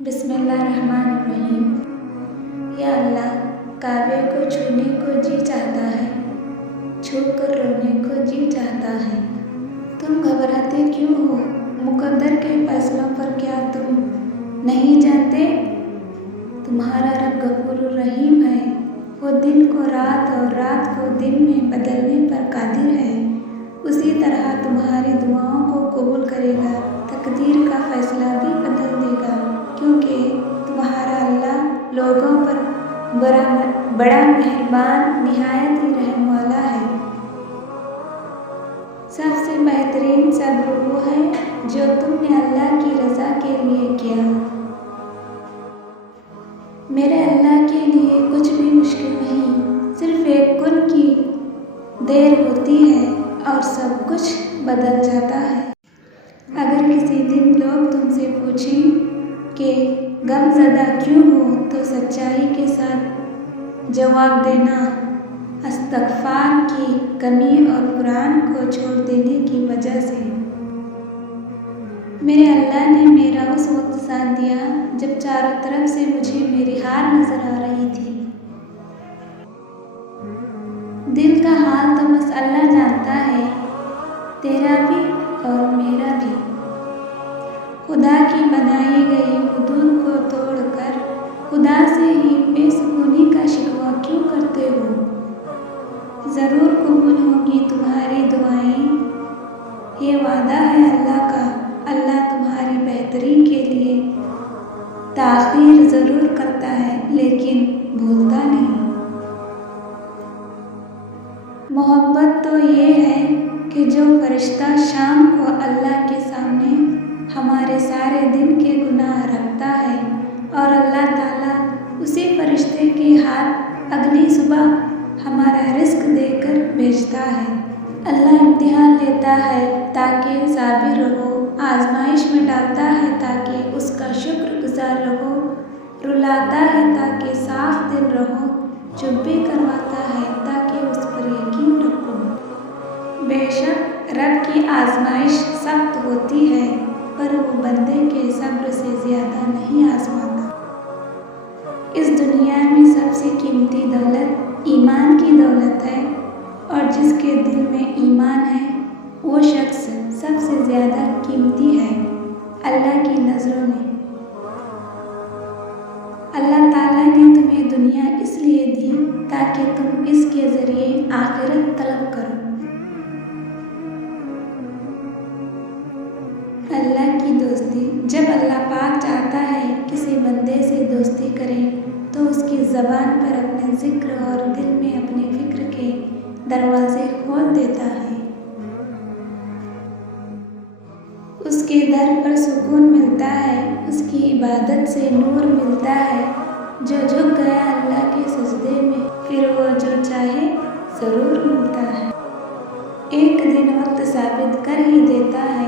بسم اللہ الرحمن الرحیم۔ یا اللہ، کعبے کو چھونے کو جی چاہتا ہے، چھو کر رونے کو جی چاہتا ہے۔ تم گھبراتے کیوں ہو؟ مقدر کے فیصلوں پر کیا تم نہیں جانتے؟ تمہارا رب غفور الرحیم ہے، وہ دن کو رات اور رات کو دن میں بدلنے پر قادر ہے۔ اسی طرح تمہاری دعاؤں کو قبول کرے گا، تقدیر کا فیصلہ بھی بدل دے گا، کیونکہ تمہارا اللہ لوگوں پر بڑا مہربان، نہایت ہی رحم والا ہے۔ سب سے بہترین صبر وہ ہے جو تم نے اللہ کی رضا کے لیے کیا۔ میرے اللہ کے لیے کچھ بھی مشکل نہیں، صرف ایک کن کی دیر ہوتی ہے اور سب کچھ بدل جاتا ہے۔ اگر کسی دن لوگ تم سے پوچھیں کہ غم زدہ کیوں ہو، تو سچائی کے ساتھ جواب دینا استغفار کی کمی اور قرآن کو چھوڑ دینے کی وجہ سے۔ میرے اللہ نے میرا اس وقت ساتھ دیا جب چاروں طرف سے مجھے میری ہار نظر آ رہی تھی۔ دل کا حال تو بس اللہ جانتا ہے، تیرا بھی اور میرا بھی۔ خدا کی بنائی گئی حدود کو توڑ کر خدا سے ہی بے سکونی کا شکوہ کیوں کرتے ہو؟ ضرور قبول ہوں گی تمہاری دعائیں، یہ وعدہ ہے اللہ کا۔ اللہ تمہاری بہتری کے لیے تاخیر ضرور کرتا ہے، لیکن بھولتا نہیں۔ محبت تو یہ ہے کہ جو فرشتہ شام کو اللہ کے سامنے ہمارے سارے دن کے گناہ رکھتا ہے اور اللہ تعالیٰ اسی فرشتے کے ہاتھ اگلی صبح ہمارا رزق دے کر بھیجتا ہے۔ اللہ امتحان لیتا ہے تاکہ صابر رہو، آزمائش میں ڈالتا ہے تاکہ اس کا شکر گزار رہو، رلاتا ہے تاکہ صاف دل رہو، چپ بھی کرواتا ہے تاکہ اس پر یقین رکھو۔ بے شک رب کی آزمائش سخت ہوتی ہے، پر وہ بندے کے صبر سے زیادہ نہیں آزماتا۔ اس دنیا میں سب سے قیمتی دولت ایمان کی دولت ہے، اور جس کے دل میں ایمان ہے وہ شخص سب سے زیادہ قیمتی ہے اللہ کی نظروں میں۔ اللہ تعالیٰ نے تمہیں دنیا اس لیے دی تاکہ تم اس کے ذریعے آخرت طلب کرو۔ اللہ کی دوستی، جب اللہ پاک چاہتا ہے کسی بندے سے دوستی کرے تو اس کی زبان پر اپنے ذکر اور دل میں اپنے فکر کے دروازے کھول دیتا ہے۔ اس کے در پر سکون ملتا ہے، اس کی عبادت سے نور ملتا ہے۔ جو جھک گیا اللہ کے سجدے میں، پھر وہ جو چاہے ضرور ملتا ہے۔ ایک دن وقت ثابت کر ہی دیتا ہے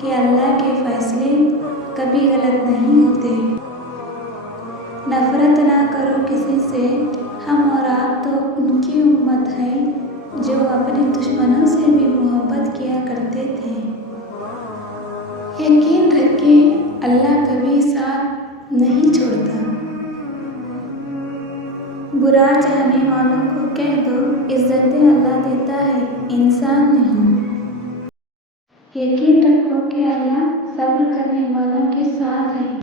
کہ اللہ کے فیصلے کبھی غلط نہیں ہوتے۔ نفرت نہ کرو کسی سے، ہم اور آپ تو ان کی امت ہیں جو اپنے دشمنوں سے بھی محبت کیا کرتے تھے۔ یقین رکھیں اللہ کبھی ساتھ نہیں چھوڑتا۔ برا چاہنے والوں کو کہہ دو عزتیں اللہ دیتا ہے، انسان نہیں۔ یقین رکھو کہ اللہ صبر کرنے والوں کے ساتھ ہے۔